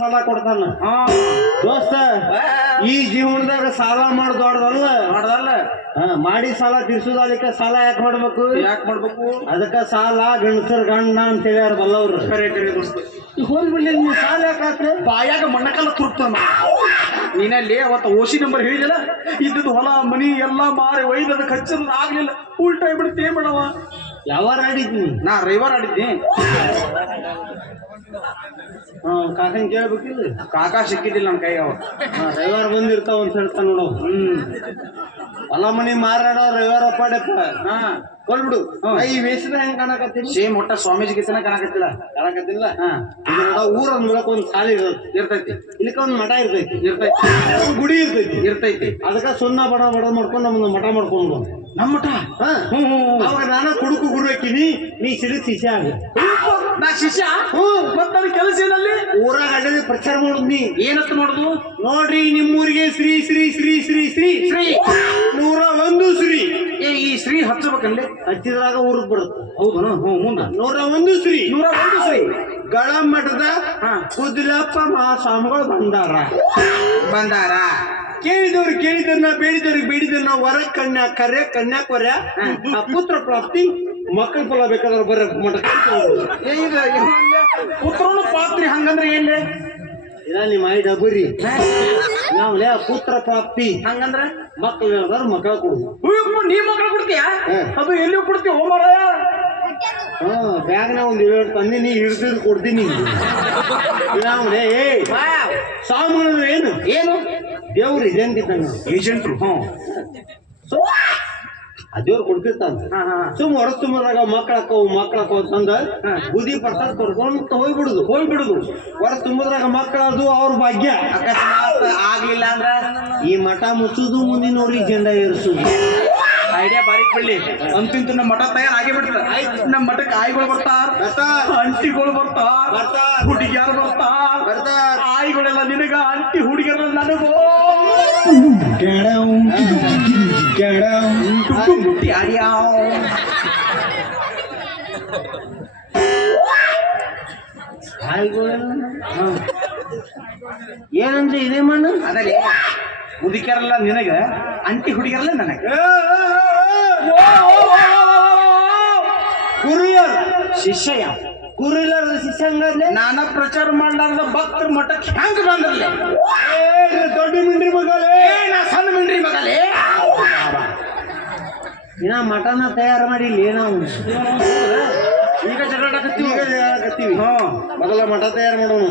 ಸಾಲ ಕೊಡ್ತಾನ. ದೋಸ್ತ ಈ ಜೀವನದಾಗ ಸಾಲ ಮಾಡೋದು ದೊಡ್ಡದಲ್ಲ. ಮಾಡಿ ಸಾಲ ತೀರ್ಸುದಕ್ಕೆ ಸಾಲ ಯಾಕೆ ಮಾಡ್ಬೇಕು? ಅದಕ್ಕ ಸಾಲ ಗಂಡಸರ್ ಗಂಡ ಅಂತ ಹೇಳ್ಯಾರ ಬಲ್ಲವ್ರು. ಹೋಗ್ಬಿಡ್ಲಿ ನೀ ಸಾಲ ಯಾಕೆ ಬಾಯಾಗ ಮಣ್ಣಕಲ್ಲ ತುರ್ತಾನ. ನೀನಲ್ಲಿ ಅವತ್ತ ಓಸಿ ನಂಬರ್ ಹೇಳಿದಲ್ಲ, ಇದ್ದದ್ದು ಹೊಲ ಮನಿ ಎಲ್ಲಾ ಮಾರಿ ಒಯ್ದದ ಖರ್ಚದ ಆಗ್ಲಿಲ್ಲ, ಉಲ್ಟಾ ಬಿಡ್ತೇ ಮಾಡವ. ಯಾವಾರ ಆಡಿದ್ನಿ? ನಾ ರವಿವಾರ ಆಡಿದ್ನಿ. ಕಾಕನ್ ಕೇಳ್ಬೇಕಿಲ್ಲ, ಕಾಕಾ ಸಿಕ್ಕಿದ್ದಿಲ್ಲ ನನ್ನ ಕೈ. ಅವ ರವಿವಾರ ಬಂದಿರ್ತಾವ ಅಂತ ಹೇಳ್ತಾನ ನೋಡು. ಹೊಲ ಮನಿ ಮಾರಾಡ ರವಿವಾರ ಪಾಡಪ್ಪ. ಕೊಲ್ಬಿಡು. ಈ ವೇಷದ ಹೆಂಗ್ ಕಾಣಕತ್ತೀನಿ? ಸೇಮ್ ಒಟ್ಟ ಸ್ವಾಮೀಜಿ ಗಿತ್ತನ ಕಾಣಕತ್ತಿಲ್ಲ. ಊರ ಮೂಲಕ ಒಂದ್ ಸಾಲಿ ಇರ್ತೈತಿ, ಇಲ್ಲಿಕ ಒಂದ್ ಮಠ ಇರ್ತೈತಿ, ಗುಡಿ ಇರ್ತೈತಿ. ಅದಕ್ಕ ಸುಣ್ಣ ಬಡ ಮಾಡ್ಕೊಂಡು ನಮ್ದು ಮಠ ಮಾಡ್ಕೊಂಡು ನಮ್ಮ ಮಠ. ಅವಾಗ ನಾನು ಕುಡುಕು ಗುರು ಹಾಕಿನಿ, ನೀ ಸಿಡಿದ ಶಿಷ್ಯ ಆಗ. ನಾ ಶಿಷ್ಯ ಮತ್ತ ಕೆಲಸ ಏನಲ್ಲಿ? ಊರಾಗ ಅಡ್ಡದ ಪ್ರಚಾರ ಮಾಡುದ್ ನೀ. ಏನಂತ ಮಾಡುದು? ನೋಡ್ರಿ ನಿಮ್ಮೂರಿಗೆ ಶ್ರೀ ಶ್ರೀ ಶ್ರೀ ಶ್ರೀ ಶ್ರೀ ಶ್ರೀ 101 ಶ್ರೀ. ಈ ಶ್ರೀ ಹಚ್ಚಬೇಕಲ್ಲಿ, ಹಚ್ಚಿದ್ರಾಗ ಊರಿಗೆ ಬರುತ್ತೆ. ಹೌದನು? ಮುಂದ 101 ಶ್ರೀ. 101 ಶ್ರೀ ಗಳ ಮಠದ ಕುದ್ಲಪ್ಪ ಮಹಾಸ್ವಾಮಿಗಳು ಬಂದಾರ. ಕೇಳಿದವ್ರನ್ನ ಬೇಡಿದವ್ರಿಗೆ ಬೇಡಿದವ್ರನ್ನ ವರ ಕನ್ಯಾ ಕರ್ಯ ಕನ್ಯಾಕೊರ್ಯ ಪುತ್ರ ಪ್ರಾಪ್ತಿ ಮಕ್ಕಳ ಫಲ ಬೇಕಾದ್ರೆ ಬರ ಮಠ. ಈಗ ಪುತ್ರನ ಪಾತ್ರಿ ಹಂಗಂದ್ರೆ ಏನ್ಲೇ? ನಿಮ್ಮ ಐ ಡಬರಿ ನಾವ್ಲೇ ಪುತ್ರ ಪ್ರಾಪ್ತಿ ಹಂಗಂದ್ರೆ ಮಕ್ಕಳು ಹೇಳಿದ್ರೆ ಮಕ್ಕಳ ಕೊಡುದು. ನೀ ಮಕ್ಕಳು ಕೊಡ್ತೀಯ? ಅದು ಎಲ್ಲಿ ಕೊಡ್ತೀವಿ? ಹೋಮರಾಯ ಬ್ಯಾಗ್ನ ಒಂದ್ 7 ತಂದಿ ನೀ ಹಿಡಿದು ಕೊಡ್ತೀನಿ. ನಾವ್ಲೇ ಸ್ವಾಮಿಗಳು ಏನು ದೇವ್ರು ಏಜೆಂಟ್ ಏಜೆಂಟ್ರು. ದೇವ್ರು ಕೊಡ್ತಿರ್ತಾನ. ಸುಮ್ ಹೊರಸ್ ತುಂಬದಾಗ ಮಕ್ಕಳಕ್ಕವು ತಂದ ಬುದ್ಧಿ ಪ್ರಸಾದ ಕೊಡ್ಕೊಂಡು ಹೋಗ್ಬಿಡುದು. ಹೊರಸ್ ತುಂಬದ್ರಾಗ ಮಕ್ಕಳದು ಅವ್ರ ಭಾಗ್ಯ. ಅಕಸ್ಮಾತ್ ಆಗ್ಲಿಲ್ಲ ಅಂದ್ರ ಈ ಮಠ ಮುಚ್ಚುದು, ಮುಂದಿನವ್ರಿಗೆ ಜೆಂಡ ಏರಿಸುದು. ಐಡಿಯಾ ಬಾರಿ ಬಿಡ್ಲಿ. ಅಂತಿಂತ ನಮ್ಮ ಮಠ ತಯಾರು ಆಗೇ ಬಿಡ್ತಾರ. ನಮ್ಮ ಮಠಕ್ಕೆ ಆಯ್ಗಳು ಬರ್ತಾರ, ಅಂಟಿಗಳು ಬರ್ತಾರ, ಹುಡುಗಿಯಾರು ಬರ್ತಾರ. ಆಯ್ಗಳೆಲ್ಲ ನಿನಗ, ಅಂಟಿ ಹುಡುಗಿಯರ ನನಗೋ. ಏನಂದ್ರೆ ಇದೇ ಮಣ್ಣು ಅದರಲ್ಲಿ ಮುದುಕ್ಯಾರಲ್ಲ ನಿನಗ, ಅಂಟಿ ಹುಡುಗಿಯರಲ್ಲ ನನಗ. ಗುರುಯರ್ ಶಿಷ್ಯ ಗುರುಲಾರ್ದ ಶಿಷ್ಯ ಹಂಗಾದ್ರೆ ನಾನ ಪ್ರಚಾರ ಮಾಡ್ಲಾರ್ದ ಭಕ್ತರ ಮಠಕ್ಕೆ ಹೆಂಗ ಬಂದ್ರಲ್ಲ? ದೊಡ್ಡ ಮಿಂಡ್ರಿ ಮಗಲೇ, ನಾ ಸಣ್ಣ ಮಿಂಡ್ರಿ ಮಗಲೇ. ಇನ್ನ ಮಠನ ತಯಾರು ಮಾಡಿಲ್ಲ ನಾವು. ಈಗ ಜಗಳಾಡಕತ್ತೀವಿ. ಮೊದಲ ಮಠ ತಯಾರು ಮಾಡೋನು,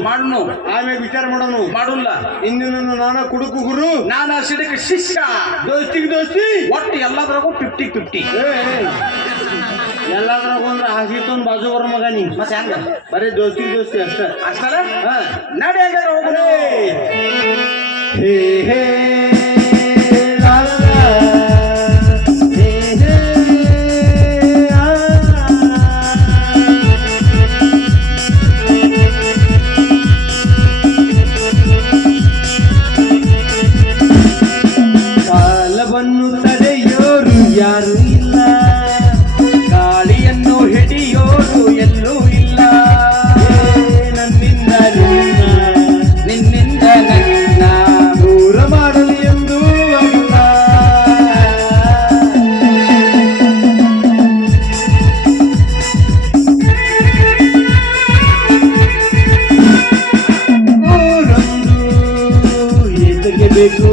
ಆಮೇಲೆ ವಿಚಾರ ಮಾಡೋಲ್ಲ. ಇಂದಿನ ನಾನ ಕುಡುಕು ಗುರು, ನಾನ ಸಿಡಕ ಶಿಷ್ಯ. ದೋಸ್ತಿ ಒಟ್ಟು ಎಲ್ಲದ್ರಾಗೂ 50-50. ಎಲ್ಲದ್ರಾಗ ಅಂದ್ರೆ ಹಾಸಿತೊಂದು ಬಾಜು ಬರೋ ಮಗ ನೀ. ಮತ್ತೆ ಹೆಂಗ? ಬರೀ ದೋಸ್ತಿ ಅಷ್ಟಲ್ಲ. ನಡಿ ಹಂಗಾದ್ರೆ ಹೋಗೋಣ. ಹೇ ಹೇ ಕಾಲವನ್ನು ತಡೆಯೋರು ಯಾರು ಇಲ್ಲ, ಗಾಳಿಯನ್ನು ಹಿಡಿಯೋರು ಎಲ್ಲೂ ಇಲ್ಲ. ನನ್ನಿಂದ ನಿನ್ನಿಂದ ನನ್ನ ದೂರ ಮಾಡಲು ಎಂದು ಅಲ್ಲ. ಊರೊಂದು ಏತಕ್ಕೆ ಬೇಕು?